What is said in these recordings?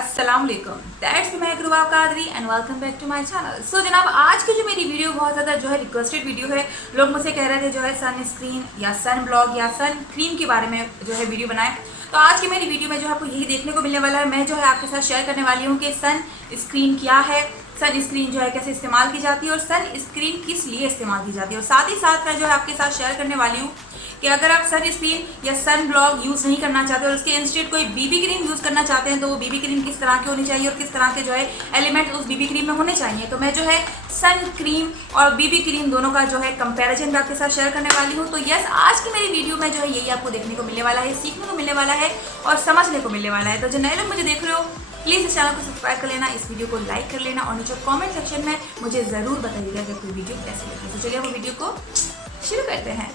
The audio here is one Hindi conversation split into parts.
अस्सलाम वालेकुम, दैट्स मैं Guruwa Qadri and welcome back to my channel. So जनाब, आज की जो मेरी वीडियो बहुत ज़्यादा जो है रिक्वेस्टेड वीडियो है। लोग मुझसे कह रहे थे जो है सन स्क्रीन या सन ब्लॉक या सन क्रीम के बारे में जो है वीडियो बनाएं। तो आज की मेरी वीडियो में जो आपको यही देखने को मिलने वाला है। मैं जो है आपके साथ शेयर करने वाली हूँ कि सन स्क्रीन क्या है, सन स्क्रीन जो है कैसे इस्तेमाल की जाती है और सन स्क्रीन किस लिए इस्तेमाल की जाती है। और साथ ही साथ मैं जो है आपके साथ शेयर करने वाली हूँ कि अगर आप सन स्क्रीन या सन ब्लॉक यूज़ नहीं करना चाहते और उसके इंस्टेड कोई बीबी क्रीम यूज़ करना चाहते हैं तो वो बीबी क्रीम किस तरह की होनी चाहिए और किस तरह के जो है एलिमेंट उस बीबी क्रीम में होने चाहिए। तो मैं जो है सन क्रीम और बीबी क्रीम दोनों का जो है कंपैरिजन आपके साथ शेयर करने वाली हूँ। तो यस, आज की मेरी वीडियो में जो है यही आपको देखने को मिलने वाला है, सीखने को मिलने वाला है और समझने को मिलने वाला है। तो जो नए लोग मुझे देख रहे हो, प्लीज़ इस चैनल को सब्सक्राइब कर लेना, इस वीडियो को लाइक कर लेना और नीचे कमेंट सेक्शन में मुझे ज़रूर बताइएगा कि कोई वीडियो कैसे लगी। तो चलिए हम वीडियो को शुरू करते हैं।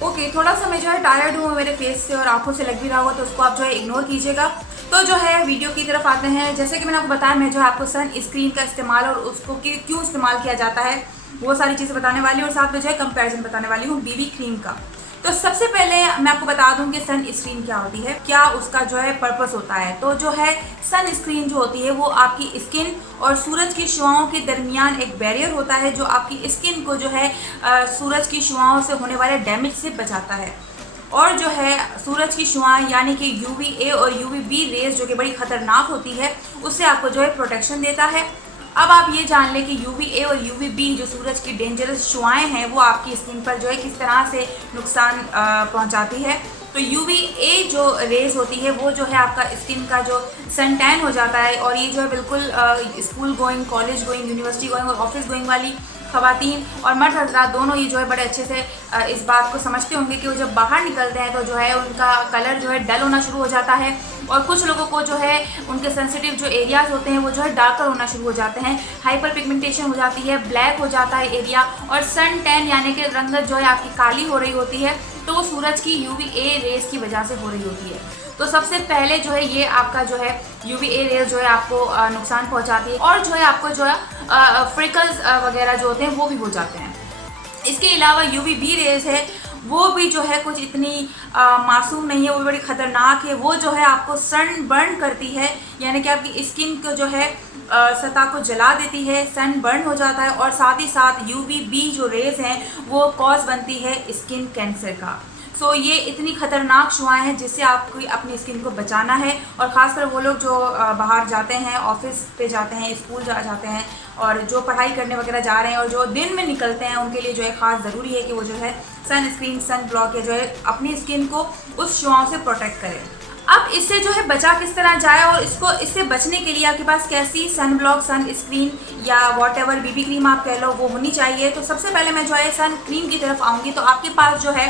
ओके, थोड़ा सा मैं जो है टायर्ड हूँ मेरे फेस से और आंखों से लग भी रहा होगा तो उसको आप जो है इग्नोर कीजिएगा। तो जो है वीडियो की तरफ आते हैं। जैसे कि मैंने आपको बताया, मैं जो है आपको सन स्क्रीन का इस्तेमाल और उसको क्यों इस्तेमाल किया जाता है वो सारी चीज़ें बताने वाली हूँ और साथ में जो है कंपैरिजन बताने वाली हूँ बीबी क्रीम का। तो सबसे पहले मैं आपको बता दूं कि सन स्क्रीन क्या होती है, क्या उसका जो है पर्पस होता है। तो जो है सन स्क्रीन जो होती है वो आपकी स्किन और सूरज की शुआओं के दरमियान एक बैरियर होता है जो आपकी स्किन को जो है सूरज की शुआओं से होने वाले डैमेज से बचाता है। और जो है सूरज की शुआएं यानी कि UVA और UVB रेज जो कि बड़ी खतरनाक होती है उससे आपको जो है प्रोटेक्शन देता है। अब आप ये जान लें कि UVA और UVB जो सूरज की डेंजरस शुआएं हैं वो आपकी स्किन पर जो है किस तरह से नुकसान पहुंचाती है। तो UVA जो रेज होती है वो जो है आपका स्किन का जो सन टैन हो जाता है और ये जो है बिल्कुल school going, college going, university going और ऑफिस गोइंग वाली ख़वातीन और मर्द हज़रात दोनों ये जो है बड़े अच्छे से इस बात को समझते होंगे कि वो जब बाहर निकलते हैं तो जो है उनका कलर जो है डल होना शुरू हो जाता है और कुछ लोगों को जो है उनके सेंसिटिव जो एरियाज़ होते हैं वो जो है डार्कर होना शुरू हो जाते हैं, हाइपर पिगमेंटेशन हो जाती है, ब्लैक हो जाता है एरिया और सन टैन यानी कि रंगत जो है आपकी काली हो रही होती है। तो वो सूरज की UVA रेस की वजह से हो रही होती है। तो सबसे पहले जो है ये आपका जो है UVA रेज जो है आपको नुकसान पहुंचाती है और जो है आपको जो है फ्रिकल्स वगैरह जो होते हैं वो भी हो जाते हैं। इसके अलावा UVB रेज है वो भी जो है कुछ इतनी मासूम नहीं है, वो बड़ी ख़तरनाक है। वो जो है आपको सन बर्न करती है यानी कि आपकी स्किन को जो है सतह को जला देती है, सन बर्न हो जाता है और साथ ही साथ UVB जो रेज हैं वो कॉज बनती है स्किन कैंसर का। सो ये इतनी ख़तरनाक शुआएं हैं जिससे आपको अपनी स्किन को बचाना है। और ख़ासकर वो लोग जो बाहर जाते हैं, ऑफिस पे जाते हैं, स्कूल जाते हैं और जो पढ़ाई करने वगैरह जा रहे हैं और जो दिन में निकलते हैं उनके लिए जो है ख़ास ज़रूरी है कि वो जो है सन स्क्रीन, सन ब्लॉक या जो है अपनी स्किन को उस शुआओं से प्रोटेक्ट करें। अब इससे जो है बचा किस तरह जाए और इससे बचने के लिए आपके पास कैसी सन ब्लॉक, सन स्क्रीन या वॉटएवर बीबी क्रीम आप कह लो वो होनी चाहिए। तो सबसे पहले मैं जो है सन क्रीम की तरफ आऊँगी। तो आपके पास जो है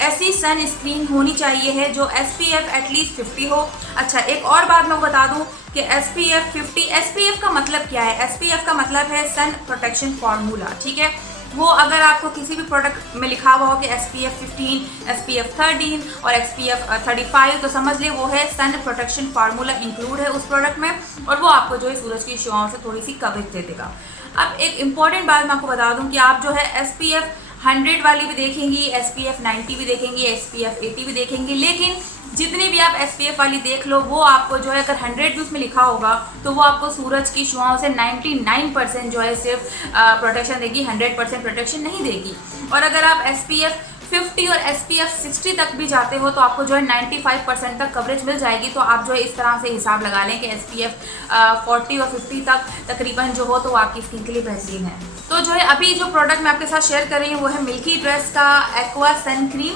ऐसी सन स्क्रीन होनी चाहिए है जो SPF एटलीस्ट 50 हो। अच्छा, एक और बात मैं बता दूं कि SPF 50, SPF का मतलब क्या है? SPF का मतलब है सन प्रोटेक्शन फार्मूला, ठीक है। वो अगर आपको किसी भी प्रोडक्ट में लिखा हुआ हो कि SPF 15, SPF 13 और SPF 35 तो समझ ले वो है सन प्रोटेक्शन फार्मूला इंक्लूड है उस प्रोडक्ट में और वो आपको जो है सूरज की शुआओं से थोड़ी सी कवरेज दे देगा। अब एक इम्पॉर्टेंट बात मैं आपको बता दूं कि आप जो है SPF 100 वाली भी देखेंगी, SPF 90 भी देखेंगी, SPF 80 भी देखेंगी, लेकिन जितनी भी आप SPF वाली देख लो वो आपको जो है अगर 100 भी उसमें लिखा होगा तो वो आपको सूरज की शुआओं से 99% जो है सिर्फ प्रोटेक्शन देगी, 100% प्रोटेक्शन नहीं देगी। और अगर आप SPF 50 और SPF 60 तक भी जाते हो तो आपको जो है 95% तक कवरेज मिल जाएगी। तो आप जो है इस तरह से हिसाब लगा लें कि SPF 40 और 50 तक तकरीबन जो हो तो वो आपकी स्किन के लिए बेहतरीन है। तो जो है अभी जो प्रोडक्ट मैं आपके साथ शेयर कर रही हूँ वो है मिल्की ड्रेस का एक्वा सन क्रीम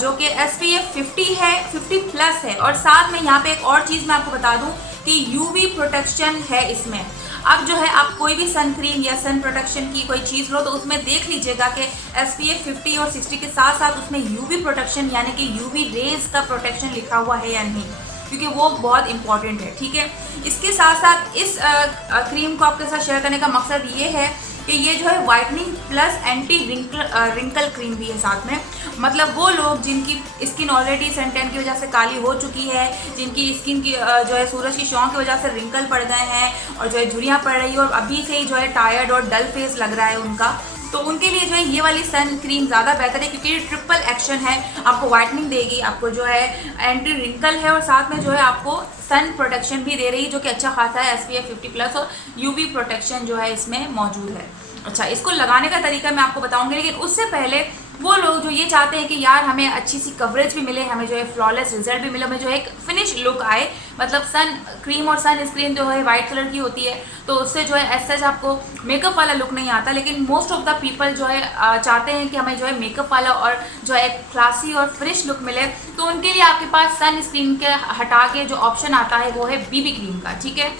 जो कि SPF 50 है, 50+ है। और साथ में यहाँ पे एक और चीज़ मैं आपको बता दूँ कि UV प्रोटेक्शन है इसमें। अब जो है आप कोई भी सन क्रीम या सन प्रोटेक्शन की कोई चीज़ लो तो उसमें देख लीजिएगा कि SPF 50 और 60 के साथ साथ उसमें UV प्रोटेक्शन यानी कि UV रेज का प्रोटेक्शन लिखा हुआ है या नहीं, क्योंकि वो बहुत इंपॉर्टेंट है, ठीक है। इसके साथ साथ इस क्रीम को आपके साथ शेयर करने का मकसद ये है कि ये जो है whitening plus anti wrinkle cream भी है साथ में। मतलब वो लोग जिनकी स्किन ऑलरेडी सन टैन की वजह से काली हो चुकी है, जिनकी स्किन की जो है सूरज की शुआओं की वजह से रिंकल पड़ गए हैं और जो है झुर्रियाँ पड़ रही है और अभी से ही जो है टायर्ड और डल फेस लग रहा है उनका, तो उनके लिए जो है ये वाली सन क्रीम ज़्यादा बेहतर है, क्योंकि ट्रिपल एक्शन है, आपको वाइटनिंग देगी, आपको जो है एंटी रिंकल है, और साथ में जो है आपको सन प्रोटेक्शन भी दे रही है, जो कि अच्छा खासा है, SPF 50+ और UV प्रोटेक्शन जो है इसमें मौजूद है। अच्छा, इसको लगाने का तरीका मैं आपको बताऊंगी, लेकिन उससे पहले वो लोग जो ये चाहते हैं कि यार हमें अच्छी सी कवरेज भी मिले, हमें जो है फ्लॉलेस रिजल्ट भी मिले, हमें जो है एक फिनिश लुक आए, मतलब सन क्रीम और सन स्क्रीन जो है वाइट कलर की होती है, तो उससे जो है एज सच आपको मेकअप वाला लुक नहीं आता, लेकिन मोस्ट ऑफ द पीपल जो है चाहते हैं कि हमें जो है मेकअप वाला और जो है क्लासी और फ्रेश लुक मिले। तो उनके लिए आपके पास सन स्क्रीन के हटा के जो ऑप्शन आता है वो है BB क्रीम का। ठीक है,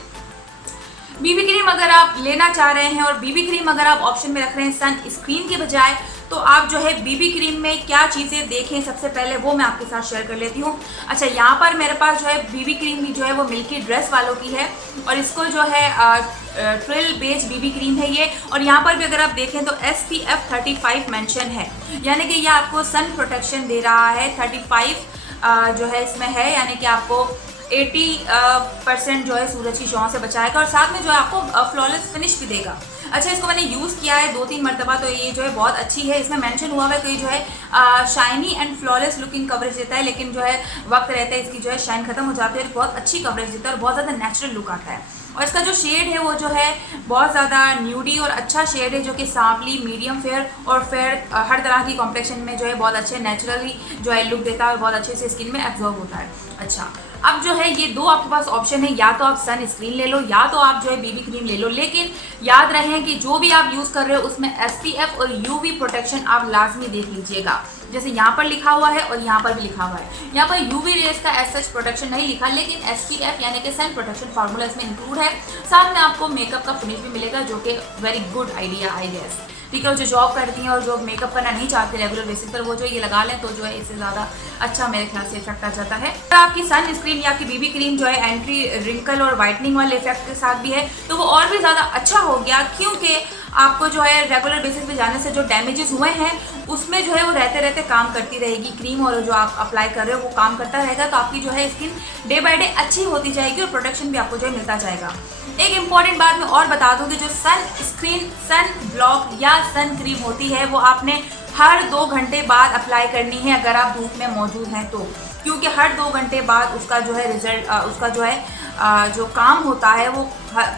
BB क्रीम अगर आप लेना चाह रहे हैं और BB क्रीम अगर आप ऑप्शन में रख रहे हैं सन स्क्रीन के बजाय, तो आप जो है BB क्रीम में क्या चीज़ें देखें सबसे पहले वो मैं आपके साथ शेयर कर लेती हूँ। अच्छा, यहाँ पर मेरे पास जो है BB क्रीम भी जो है वो मिल्की ड्रेस वालों की है, और इसको जो है ट्रिल बेस BB क्रीम है ये, और यहाँ पर भी अगर आप देखें तो SPF 35 मेंशन है, यानी कि ये आपको सन प्रोटेक्शन दे रहा है। 35 जो है इसमें है, यानी कि आपको 80% जो है सूरज की छांव से बचाएगा, और साथ में जो है आपको फ्लॉलेस फिनिश भी देगा। अच्छा, इसको मैंने यूज़ किया है 2-3 मरतबा, तो ये जो है बहुत अच्छी है। इसमें मेंशन हुआ है कि जो है shiny and flawless looking coverage देता है, लेकिन जो है वक्त रहता है इसकी जो है शाइन खत्म हो जाती है, और बहुत अच्छी कवरेज देता है और बहुत ज़्यादा नेचुरल लुक आता है। और इसका जो शेड है वो जो है बहुत ज़्यादा न्यूडी और अच्छा शेड है, जो कि सांवली, मीडियम फेयर और फेयर हर तरह की कॉम्प्लेक्शन में जो है बहुत अच्छे नेचुरली जो है लुक देता है और बहुत अच्छे से स्किन में एब्जॉर्ब होता है। अच्छा, अब जो है ये दो आपके पास ऑप्शन है, या तो आप सन स्क्रीन ले लो या तो आप जो है BB क्रीम ले लो, लेकिन याद रहे कि जो भी आप यूज़ कर रहे हो उसमें SPF और UV प्रोटेक्शन आप लाजमी देख लीजिएगा। जैसे यहाँ पर लिखा हुआ है और यहाँ पर भी लिखा हुआ है, यहाँ पर UV रेज का एज सच प्रोटेक्शन नहीं लिखा, लेकिन SPF यानी कि सन प्रोटेक्शन फार्मूला इसमें इंक्लूड है। साथ में आपको मेकअप का फिनिश भी मिलेगा, जो कि very good idea I guess. ठीक है, जो जॉब करती हैं और जो मेकअप करना नहीं चाहते रेगुलर बेसिस पर, वो जो ये लगा लें तो जो है इससे ज़्यादा अच्छा मेरे ख्याल से इफेक्ट आ जाता है। अगर आपकी सन स्क्रीन या आपकी BB क्रीम जो है एंटी रिंकल और वाइटनिंग वाले इफेक्ट के साथ भी है, तो वो और भी ज़्यादा अच्छा हो गया, क्योंकि आपको जो है रेगुलर बेसिस पे जाने से जो डैमेजेस हुए हैं उसमें जो है वो रहते रहते काम करती रहेगी क्रीम, और जो आप अप्लाई कर रहे हो वो काम करता रहेगा, तो आपकी जो है स्किन डे बाय डे अच्छी होती जाएगी और प्रोटेक्शन भी आपको जो है मिलता जाएगा। एक इम्पॉर्टेंट बात मैं और बता दूँ कि जो सन स्क्रीन, सन ब्लॉक या सन क्रीम होती है वो आपने हर 2 घंटे बाद अप्लाई करनी है, अगर आप धूप में मौजूद हैं तो, क्योंकि हर 2 घंटे बाद उसका जो है रिजल्ट, उसका जो है जो काम होता है वो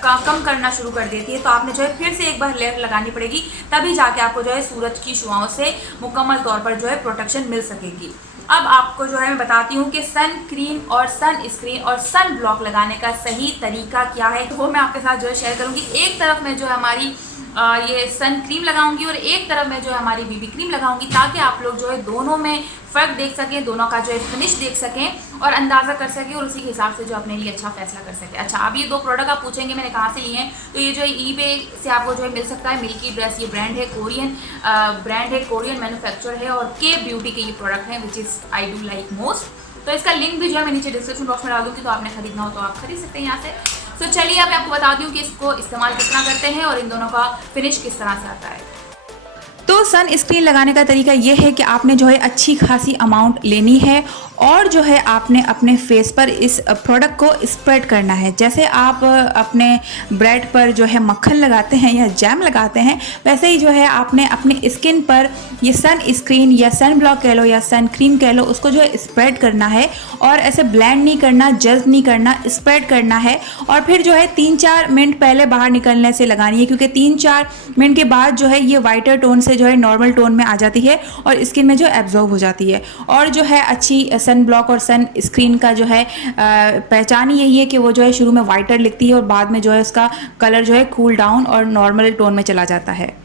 कम करना शुरू कर देती है। तो आपने जो है फिर से एक बार लेयर लगानी पड़ेगी, तभी जाके आपको जो है सूरज की छुआओं से मुकम्मल तौर पर जो है प्रोटेक्शन मिल सकेगी। अब आपको जो है मैं बताती हूँ कि सन क्रीम और सन स्क्रीन और सन ब्लॉक लगाने का सही तरीका क्या है, तो वो मैं आपके साथ जो है शेयर करूँगी। एक तरफ में जो है हमारी ये सन क्रीम लगाऊंगी और एक तरफ में जो है हमारी BB क्रीम लगाऊंगी, ताकि आप लोग जो है दोनों में फ़र्क देख सकें, दोनों का जो है फिनिश देख सकें और अंदाज़ा कर सकें, और उसी के हिसाब से जो अपने लिए अच्छा फैसला कर सकें। अच्छा, अब ये 2 प्रोडक्ट आप पूछेंगे मैंने कहाँ से लिए हैं, तो ये जो है eBay से आपको जो है मिल सकता है। मिल्की ड्रेस ये ब्रांड है, कोरियन ब्रांड है, कोरियन मैन्युफैक्चर है, और K ब्यूटी के ये प्रोडक्ट हैं, which is I do like most. तो इसका लिंक भी जो है मैं नीचे डिस्क्रिप्शन बॉक्स में डाल दूँगी, तो आपने खरीदना हो तो आप खरीद सकते हैं यहाँ से। तो चलिए अब मैं आपको बता दूं कि इसको इस्तेमाल कितना करते हैं और इन दोनों का फिनिश किस तरह से आता है। तो सन स्क्रीन लगाने का तरीका ये है कि आपने जो है अच्छी खासी अमाउंट लेनी है और जो है आपने अपने फेस पर इस प्रोडक्ट को स्प्रेड करना है। जैसे आप अपने ब्रेड पर जो है मक्खन लगाते हैं या जैम लगाते हैं, वैसे ही जो है आपने अपनी स्किन पर ये सन स्क्रीन या सन ब्लॉक कह लो या सन क्रीम कह लो, उसको जो है स्प्रेड करना है, और ऐसे ब्लेंड नहीं करना, जल्द नहीं करना, स्प्रेड करना है। और फिर जो है 3-4 मिनट पहले बाहर निकलने से लगानी है, क्योंकि 3-4 मिनट के बाद जो है ये वाइटर टोन से जो है नॉर्मल टोन में आ जाती है और स्किन में जो एब्जॉर्ब हो जाती है। और जो है अच्छी सन ब्लॉक और सन स्क्रीन का जो है पहचान यही है कि वो जो है शुरू में वाइटर लिखती है और बाद में जो है उसका कलर जो है कूल डाउन और नॉर्मल टोन में चला जाता है।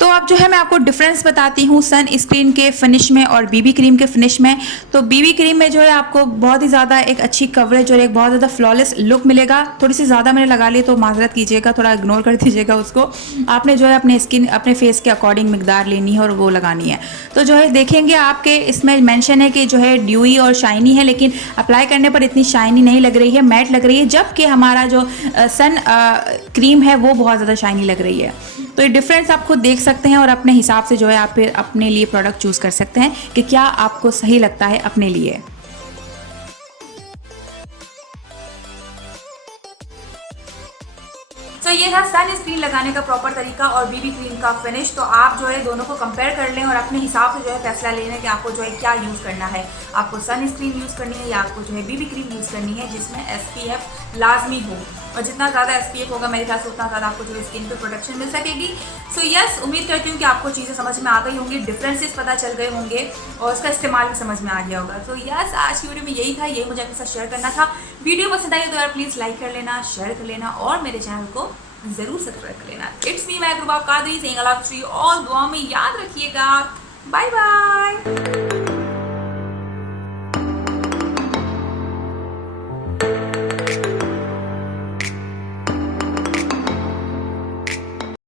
तो अब जो है मैं आपको डिफरेंस बताती हूँ सन स्क्रीन के फिनिश में और BB क्रीम के फिनिश में। तो BB क्रीम में जो है आपको बहुत ही ज़्यादा एक अच्छी कवरेज और एक बहुत ज़्यादा फ्लॉलेस लुक मिलेगा। थोड़ी सी ज़्यादा मैंने लगा ली तो माजरत कीजिएगा, थोड़ा इग्नोर कर दीजिएगा उसको। आपने जो है अपने स्किन, अपने फेस के अकॉर्डिंग मिकदार लेनी है और वो लगानी है। तो जो है देखेंगे आपके इसमें मेंशन है कि जो है ड्यूई और शाइनी है, लेकिन अप्लाई करने पर इतनी शाइनी नहीं लग रही है, मैट लग रही है, जबकि हमारा जो सन क्रीम है वो बहुत ज़्यादा शाइनी लग रही है। तो ये डिफरेंस आप खुद देख सकते हैं और अपने हिसाब से जो है आप फिर अपने लिए प्रोडक्ट चूज़ कर सकते हैं कि क्या आपको सही लगता है अपने लिए। तो ये था सन स्क्रीन लगाने का प्रॉपर तरीका और बीबी क्रीम का फिनिश। तो आप जो है दोनों को कंपेयर कर लें और अपने हिसाब से जो है फैसला ले लें कि आपको जो है क्या यूज़ करना है। आपको सन स्क्रीन यूज़ करनी है या आपको जो है बीबी क्रीम यूज़ करनी है जिसमें SPF लाजमी हो, और जितना ज़्यादा SPF होगा मेरे ख्याल से उतना ज़्यादा आपको जो है स्किन पे प्रोटेक्शन मिल सकेगी। सो यस, उम्मीद करती हूँ कि आपको चीज़ें समझ में आ गई होंगी, डिफरेंसेस पता चल गए होंगे और उसका इस्तेमाल भी समझ में आ गया होगा। तो यस, आज की वीडियो में यही था, यही मुझे आपके साथ शेयर करना था। वीडियो पसंद आई तो यार प्लीज़ लाइक कर लेना, शेयर कर लेना और मेरे चैनल को ज़रूर सब्सक्राइब कर लेना। इट्स मी मैं रूबा कादरी सेइंग अल्लाह हाफ़िज़, ऑल दुआ में याद रखिएगा। Bye bye.